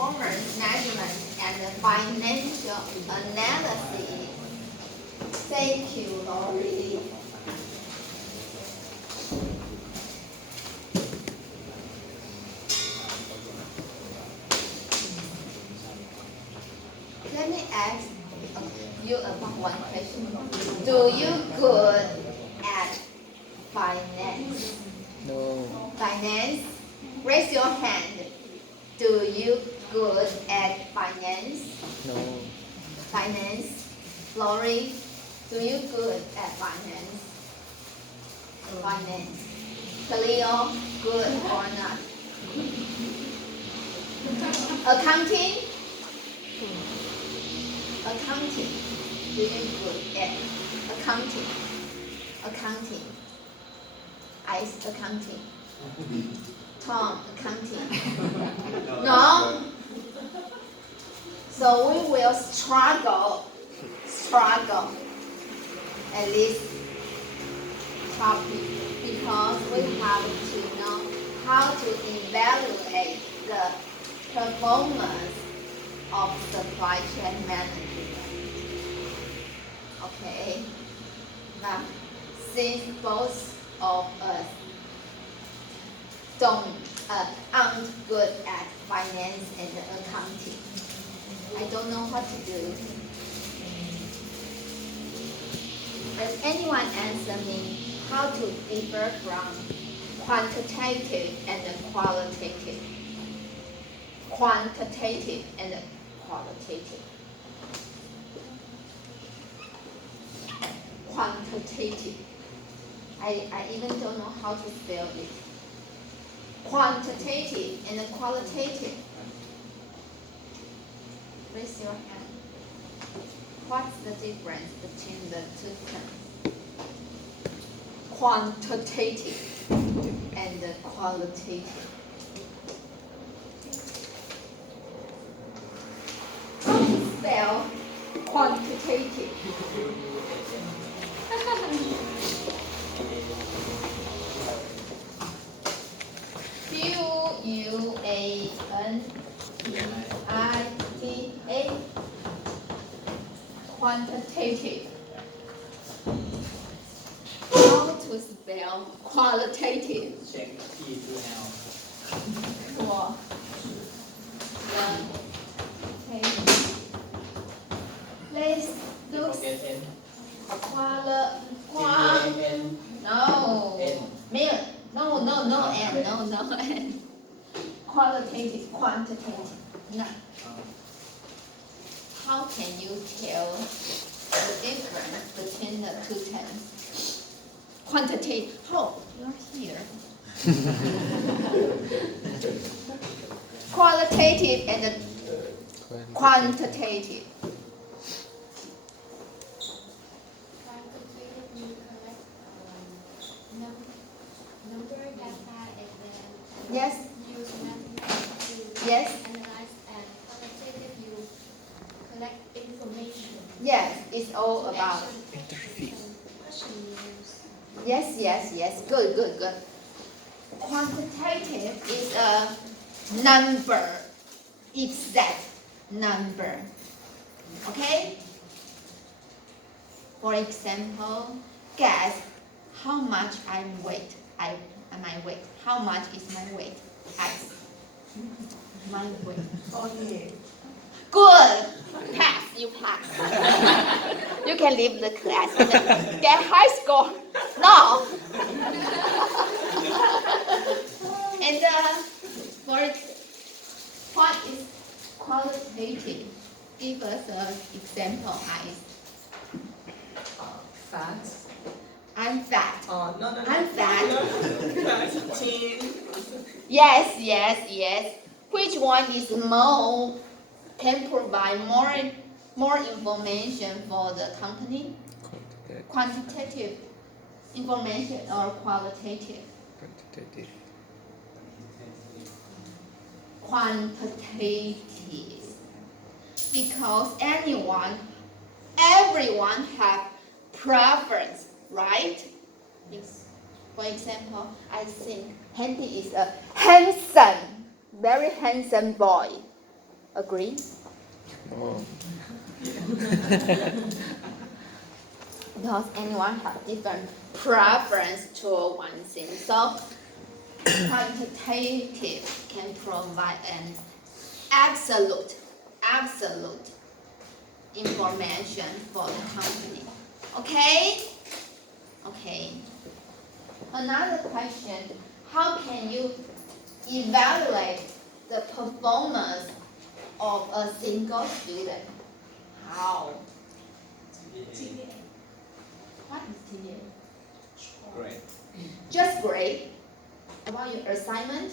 performance measurement and financial analysis. Thank you, Lori. Let me ask you about one question. Do you good at finance? No. Finance? Raise your hand. Do you good at finance? No. Finance? Lori, do you good at finance? Finance. Cleo, good or not? Accounting? Accounting. Do you good at accounting? Accounting. Ice accounting. Tom accounting. No? So we will struggle at least topic because we have to know how to evaluate the performance of supply chain management. Okay. Now, since both of us aren't good at finance and accounting, I don't know what to do. Does anyone answer me how to differ from quantitative and qualitative? Quantitative and qualitative. Quantitative. I even don't know how to spell it. Quantitative and qualitative. Raise your hand. What's the difference between the two terms? Quantitative and qualitative. How to spell quantitative? Quantitative. Quantitative. How to spell qualitative? Check P to L. Cool. Let's look. Forget N. N. No. N. No N. Qualitative, quantitative. No. How can you tell the difference between the two terms? Quantitative. Oh, you're here. Qualitative and quantitative. Number data and then Yes. use mathematics to Yes. analyze, and quantitative you collect information. Yes, it's all about. Yes. Good. Quantitative is a number, exact number. Okay? For example, guess how much I weight. My weight. How much is my weight? X. My weight. Oh, yeah. Good. Pass. You pass. You can leave the class and get high score. No. And for what is qualitative? Give us an example, Ice. Fat. I'm fat. No. I'm fat. Fat. Teen. Yes. Which one is more? Can provide more information for the company? Quantitative information or qualitative? Quantitative. Because everyone have preference, right? Yes. For example, I think Henry is a handsome, very handsome boy. Agree? Oh. Does anyone have different preference to one thing? So quantitative can provide an absolute information for the company. Okay? Okay. Another question, how can you evaluate the performance of a single student? How? What is TA? Great. Just grade about your assignment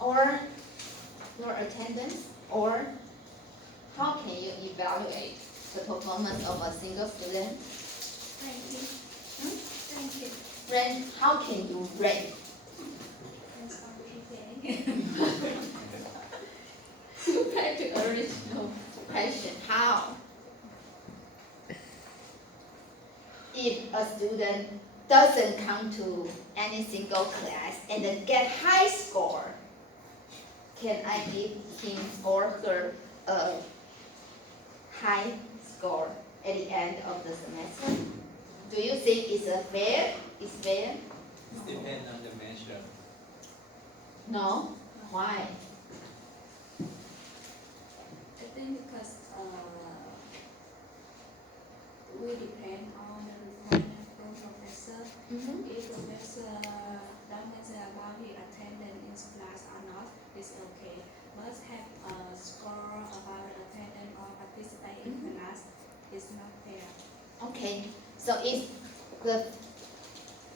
or your attendance, or how can you evaluate the performance of a single student? Ranking. Hmm? Ranking. Rank, how can you rank? That's all GPA. Back to original question, how? If a student doesn't come to any single class and then get high score, can I give him or her a high score at the end of the semester? Do you think it's fair? It's fair? It depends on the measure. No? Why? I think because we depend on the requirement from professor. Mm-hmm. If professor don't mention about his attendance in class or not, it's okay. Must have a score about attendance or participate in class. It's not fair. Okay, so if the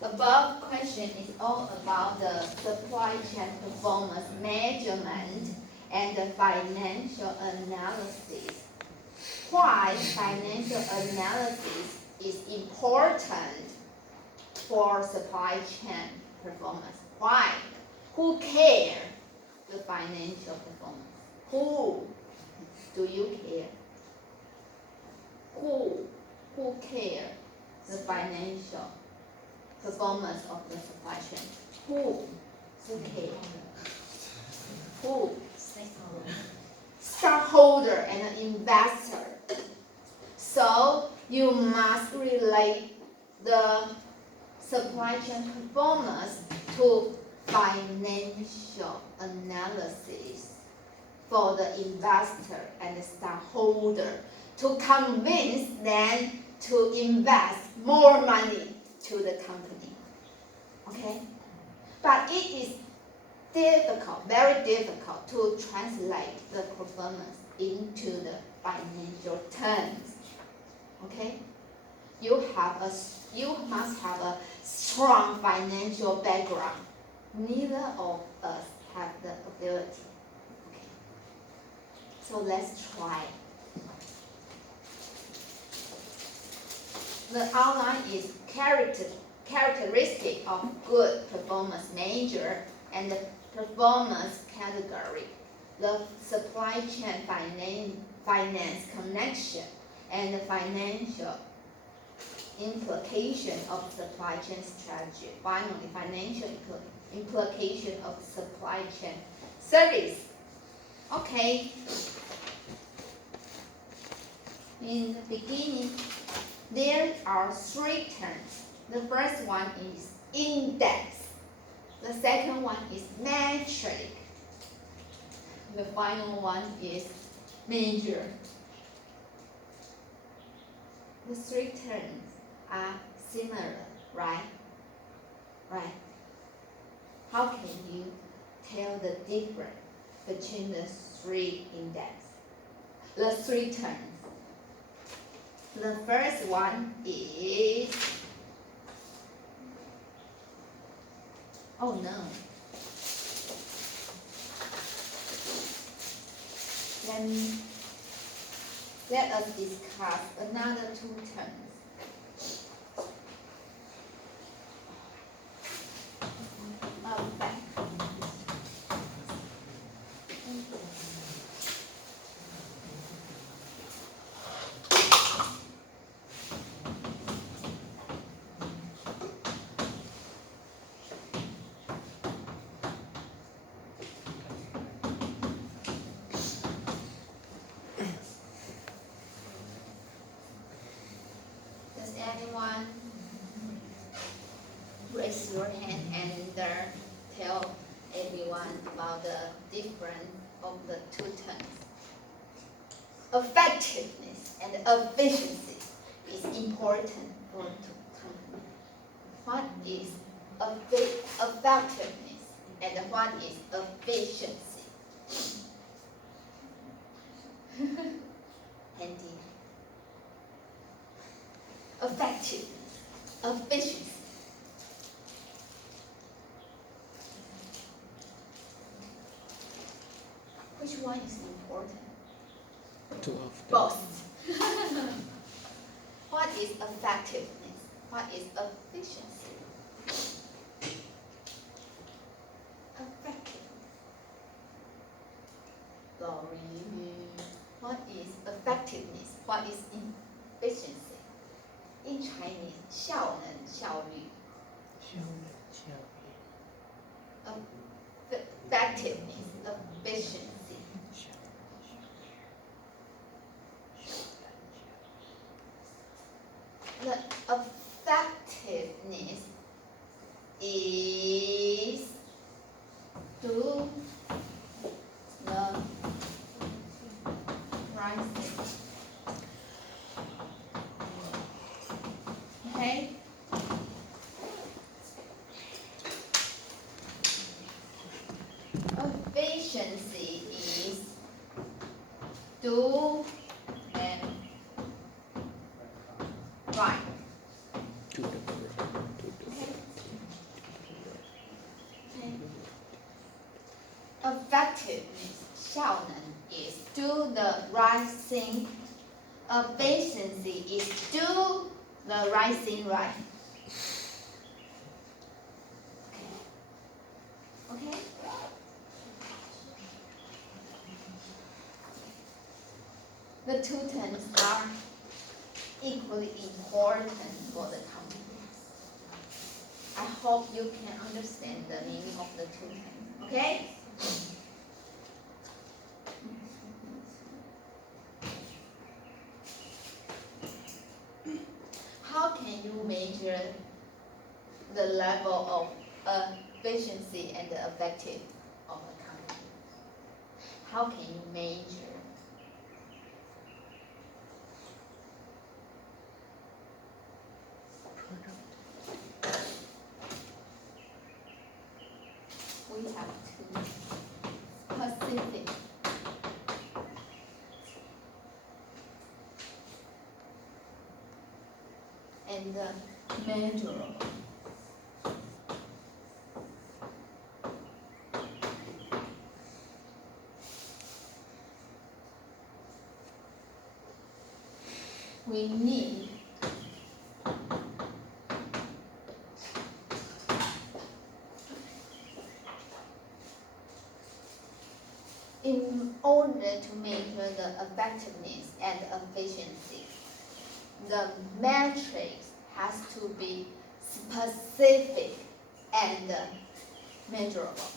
above question is all about the supply chain performance measurement and the financial analysis. Why financial analysis is important for supply chain performance? Why? Who care the financial performance? Who do you care? Who care the financial performance of the supply chain? Who care? Who? Stockholder and an investor. So you must relate the supply chain performance to financial analysis for the investor and the stockholder to convince them to invest more money to the company. Okay? But it is difficult, very difficult to translate the performance into the financial terms. Okay? You must have a strong financial background. Neither of us have the ability. Okay. So let's try. The outline is characteristic of good performance measure and the performance category, the supply chain finance connection, and the financial implication of supply chain strategy. Finally, financial implication of supply chain service. Okay. In the beginning, there are three terms. The first one is index. The second one is metric. The final one is measure. The three terms are similar, right? Right. How can you tell the difference between the three index? The three terms. The first one is, oh no. Let us discuss another two terms. Okay. difference of the two terms. Effectiveness and efficiency is important for company. What is effectiveness and what is efficiency? Handy. Effectiveness, efficiency. Which one is important? Two of them. Both. What is effectiveness? What is efficiency? Effective. Glory. What is effectiveness? What is efficiency? In Chinese, 效能、效率。Effectiveness, efficiency. The effectiveness is do the right thing. Okay? Efficiency is do them right. To the right, to the Okay. left. Okay. Effectiveness, 效能 is do the right thing. Efficiency is do the right thing right. Okay. Okay? The two terms are equally important for the company. I hope you can understand the meaning of the two terms. Okay? How can you measure the level of efficiency and effective of a company? How can you measure? We have two specific and measurable. We need in order to measure the effectiveness and efficiency, the metrics has to be specific and measurable.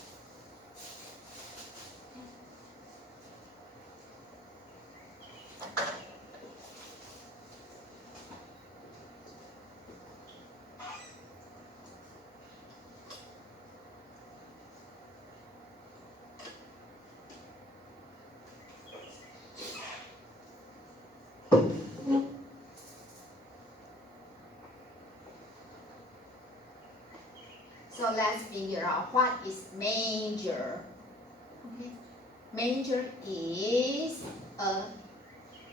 So let's figure out what is major. Okay. Major is a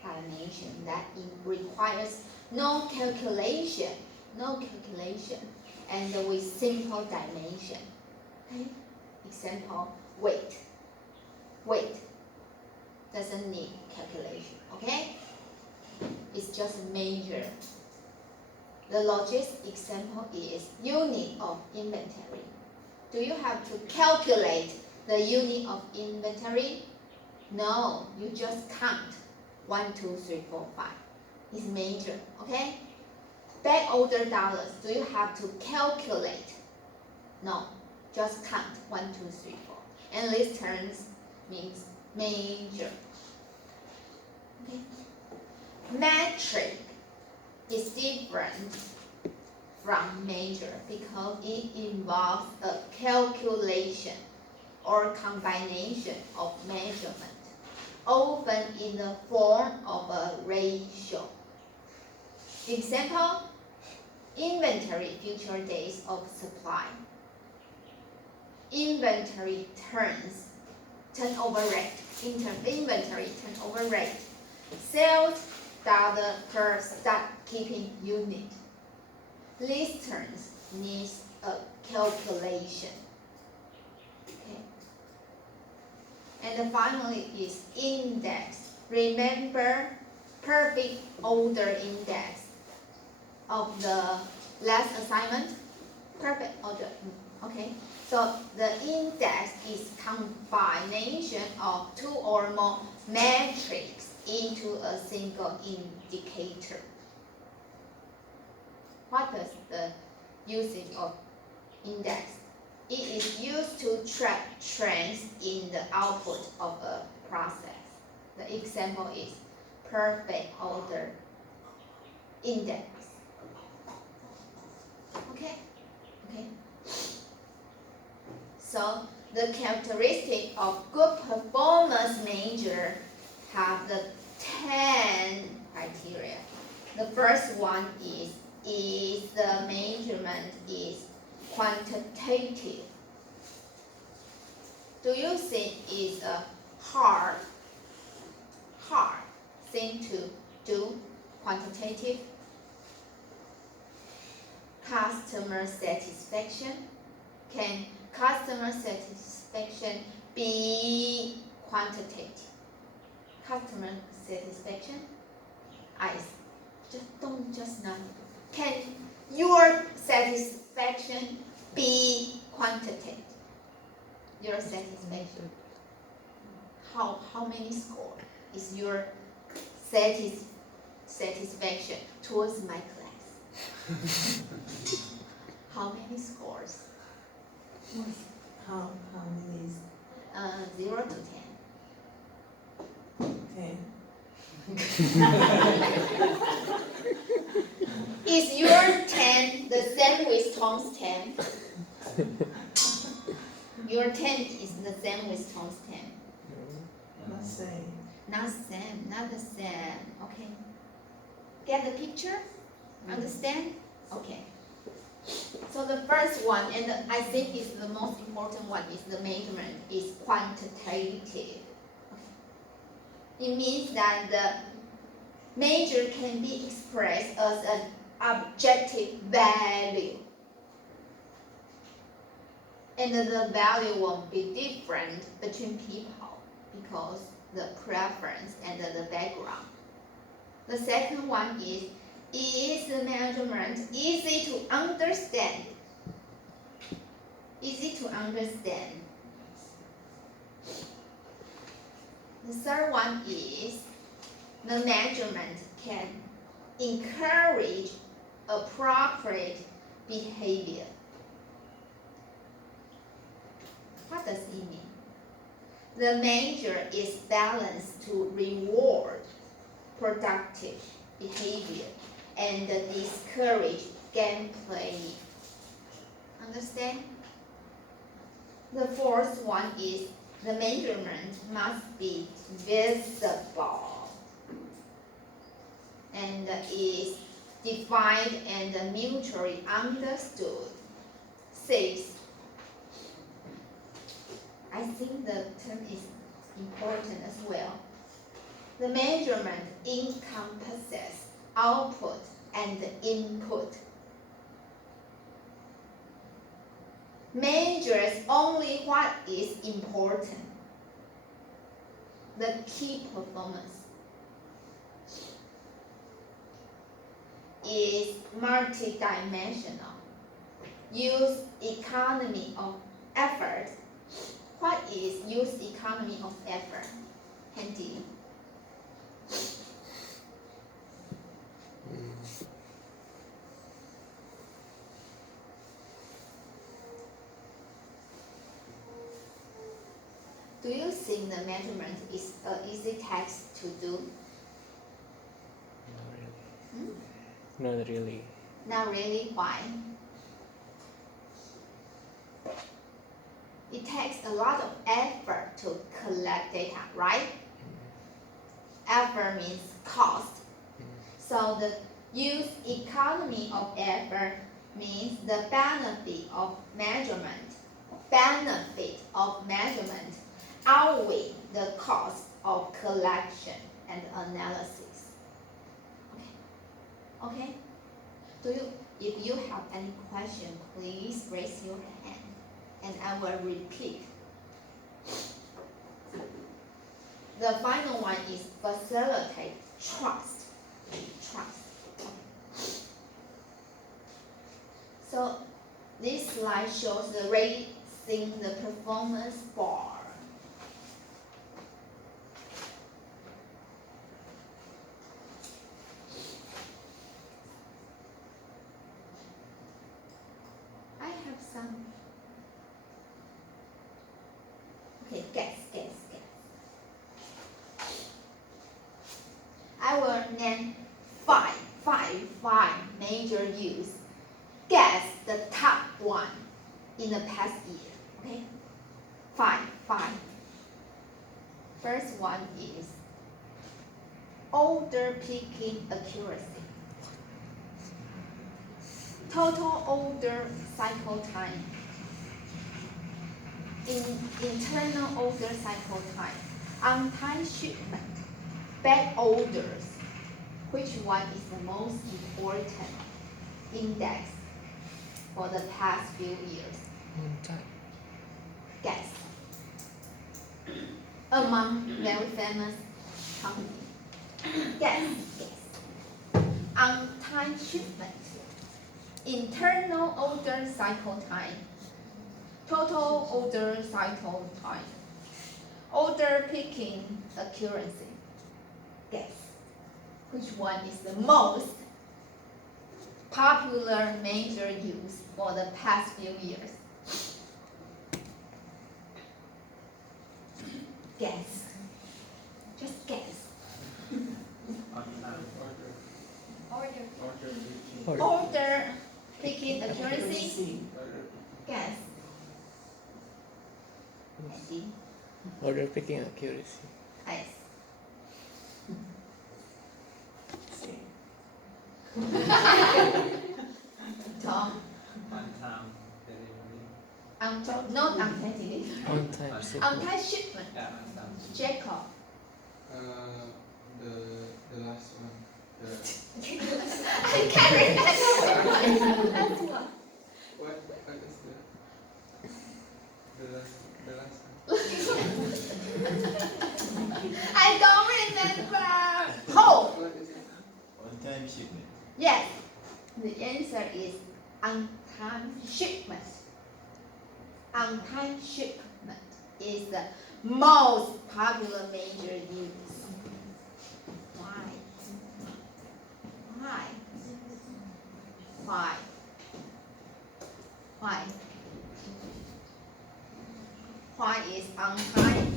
dimension that requires no calculation, and with simple dimension. Okay. Example, weight. Weight doesn't need calculation. Okay. It's just measure. The largest example is unit of inventory. Do you have to calculate the unit of inventory? No, you just count 1, 2, 3, 4, 5. It's major, okay? Back order dollars, do you have to calculate? No, just count 1, 2, 3, 4. And list terms means major. Okay? Metric is different from major because it involves a calculation. or combination of measurement, often in the form of a ratio. Example, inventory future days of supply, inventory turnover rate, inventory turnover rate, sales dollar per stock keeping unit. These terms needs a calculation. Okay. And finally is index. Remember perfect order index of the last assignment? Perfect order. Okay. So the index is combination of two or more metrics into a single indicator. What is the usage of index? It is used to track trends in the output of a process. The example is perfect order index. Okay? Okay. So the characteristic of good performance measure have the 10 criteria. The first one is the measurement is quantitative. Do you think it's a hard thing to do, quantitative? Customer satisfaction. Can customer satisfaction be quantitative? Customer satisfaction? Don't just not. Can your satisfaction be quantitative? Your satisfaction. How many score is your satisfaction towards my class? How many scores? How many is 0 to 10. 10? Is your 10 the same with Tom's 10? Your 10 is the same with Tom's 10. Not same. Not same, not the same. Okay. Get the picture? Understand? Okay. So the first one, and I think is the most important one, is the measurement is quantitative. Okay. It means that the measure can be expressed as an objective value. And the value will be different between people because the preference and the background. The second one is the measurement easy to understand? Easy to understand. The third one is the measurement can encourage appropriate behavior. What does it mean? The measure is balanced to reward productive behavior and discourage gameplay. Understand? The fourth one is the measurement must be visible and is defined and mutually understood. 6. I think the term is important as well. The measurement encompasses output and input. Measures only what is important. The key performance is multidimensional. Use economy of effort. What is use economy of effort? Handy. Do you think the measurement is an easy task to do? Not really. Not really. Why? it takes a lot of effort to collect data, right? Effort means cost. So the use economy of effort means the benefit of measurement outweigh the cost of collection and analysis. Okay? If you have any question, please raise your hand and I will repeat. The final one is facilitate trust. So this slide shows the raising the performance bar. I have some. Okay, guess. I will name five major use. Guess the top one in the past year. Okay? Five. First one is order picking accuracy. Total order cycle time. Internal order cycle time. On-time shipment. Back orders. Which one is the most important index for the past few years? On time. Guess. Among very famous companies. Guess. On-time shipment. Internal order cycle time. Total order cycle time. Order picking accuracy. Guess. Which one is the most popular major use for the past few years? Guess. Just guess. Order picking accuracy. Guess. Andy? Order picking accuracy. Yes. Tom? On-time delivery. Not on-time delivery. On time shipment. On-time shipment. Yeah, on-time. Jacob. The last one. I can't remember. Last one. What is the last one? I don't remember. Hope. What is it? On-time shipment. Yes. The answer is on-time shipment. On-time shipment is the most popular major use. Why? Why is on-time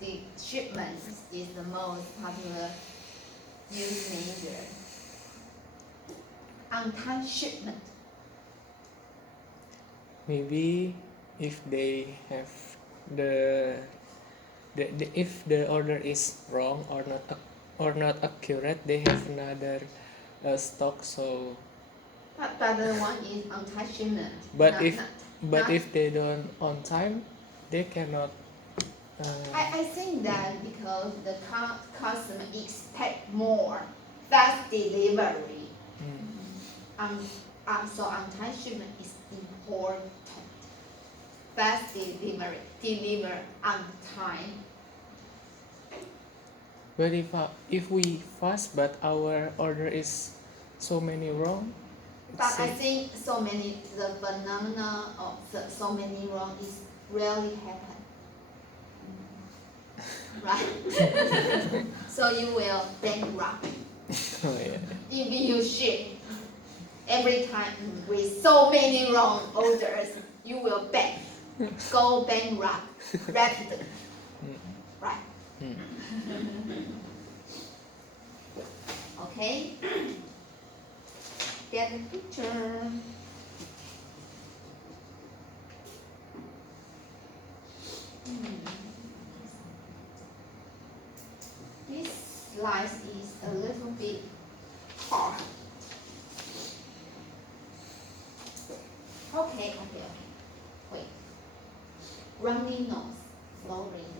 the shipment is the most popular use major? On-time shipment. Maybe if they have the if the order is wrong or not accurate, they have another stock. So, But the other one is on-time shipment. but not- if they don't on time, they cannot. I think that because the customer expect more fast delivery. So on-time shipment is important. Fast delivery, deliver on time. But if we fast, but our order is so many wrong. But I think the phenomena of so many wrong is rarely happen. Right? So you will bankrupt Oh yeah. if you ship every time with so many wrong orders, you will go bankrupt rapidly. Right? Okay? Get the picture. slice is a little bit hard. Okay. Wait. Runny nose, flooring,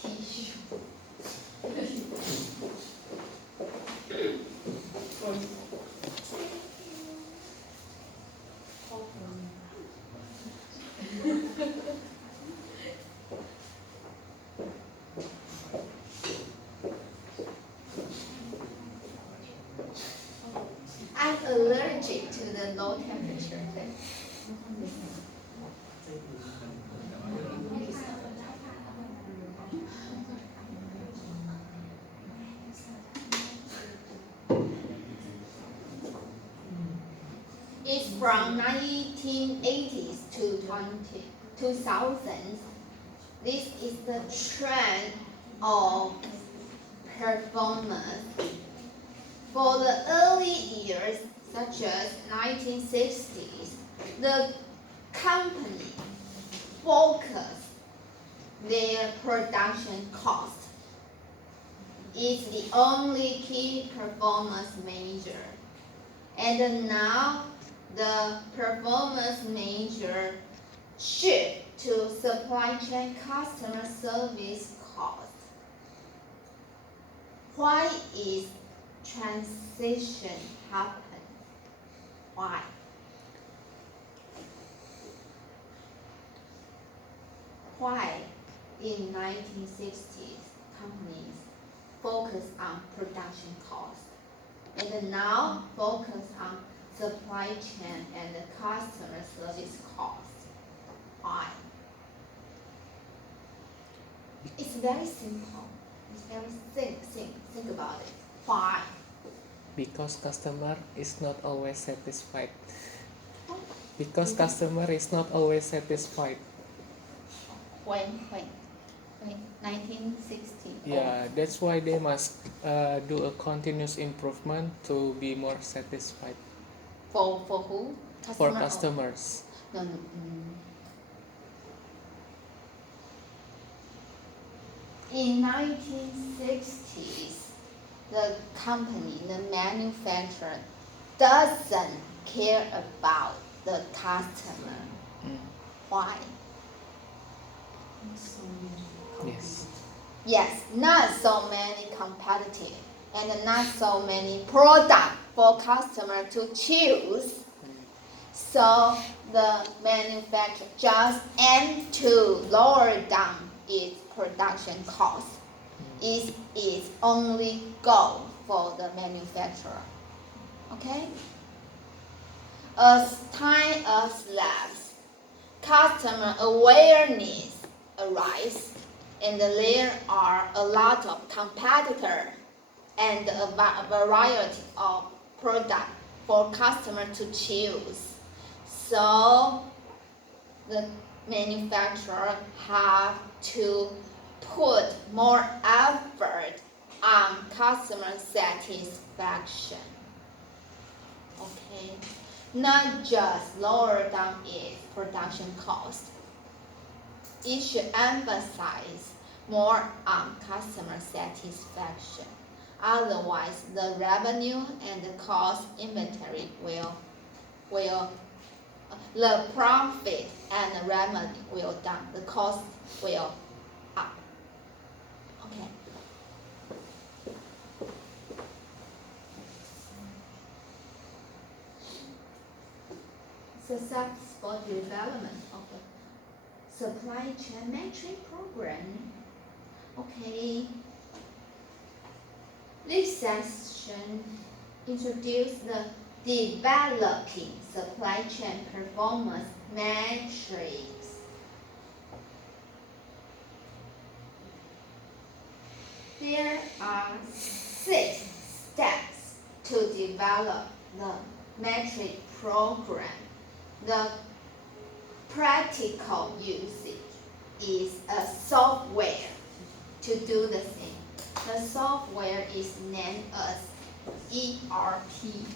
tissue. I'm allergic to the low temperature. It's from 1980s to 2000s. This is the trend of performance. For the early years, such as 1960s, the company focused their production cost. It's the only key performance measure. And now the performance measure shift to supply chain customer service cost. Why is transition happen? Why? Why in 1960s companies focus on production cost and now focus on supply chain and customer service cost? Why? It's very simple. It's very think about it. Why? Because customer is not always satisfied. Because customer is not always satisfied. When 1960. Yeah, that's why they must do a continuous improvement to be more satisfied For who? for Customer or- customers. No. In 1960s, the company, the manufacturer, doesn't care about the customer. Mm. Why? So many. Yes. Yes, not so many competitive and not so many product for customer to choose. So the manufacturer just aim to lower down its production cost. It is only goal for the manufacturer. Okay? As time elapses, customer awareness arises, and there are a lot of competitors and a variety of products for customer to choose. So the manufacturer have to put more effort on customer satisfaction. Okay, not just lower down its production cost. It should emphasize more on customer satisfaction. Otherwise, the revenue and the cost inventory the profit and the revenue will down. The cost will up. Okay. Successful development of the supply chain metric program. Okay. This section introduces the developing supply chain performance metrics. There are 6 steps to develop the metric program. The practical usage is a software to do the thing. The software is named as ERP.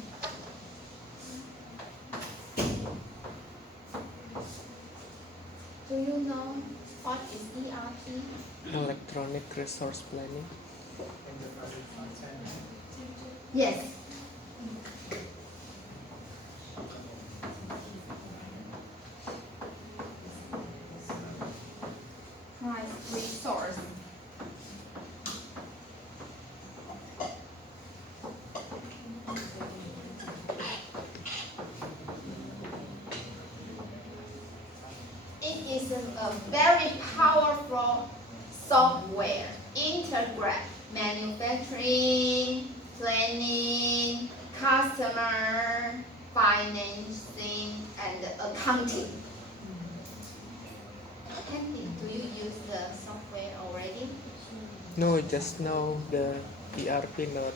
Do you know what is ERP? Electronic resource planning. Enterprise function. Yes. Price resource. It is a very powerful software, integrate manufacturing, planning, customer, financing, and accounting. Andy, do you use the software already? No, just now the ERP not.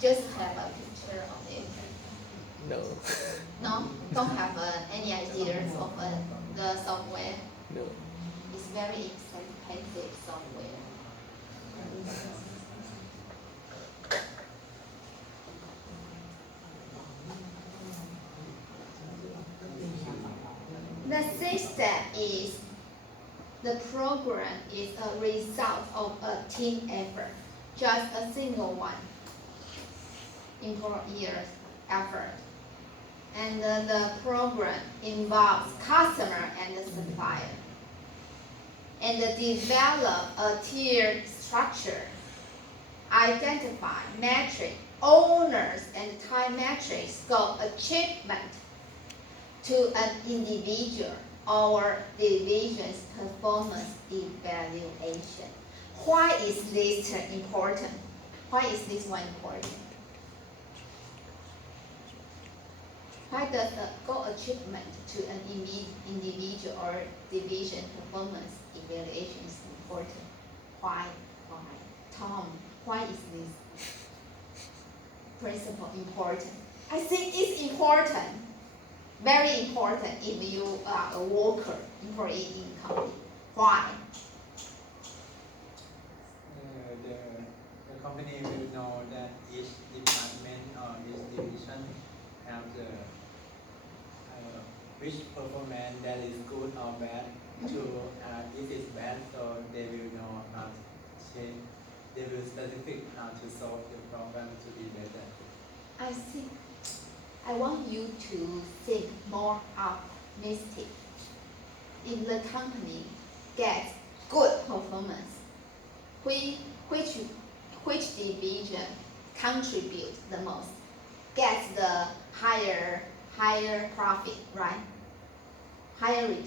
Just have a picture of it. No, No, don't have any ideas of the software. no. It's very expensive software. The sixth step is the program is a result of a team effort, just a single one, employer's effort. And the program involves customer and the supplier. And develop a tiered structure, identify metric owners and tie metric scope achievement to an individual or division's performance evaluation. Why is this important? Why is this one important? Why does the goal achievement to an individual or division performance evaluation is important? Why? Tom, why is this principle important? I think it's important, very important if you are a worker, employee in company. Why? The company will know that each department or each division have the which performance that is good or bad. To if it's bad, so they will know how to change. They will specific how to solve the problem to be better. I think I want you to think more optimistic. If the company gets good performance, which division contributes the most, gets the higher profit, right? Higher return.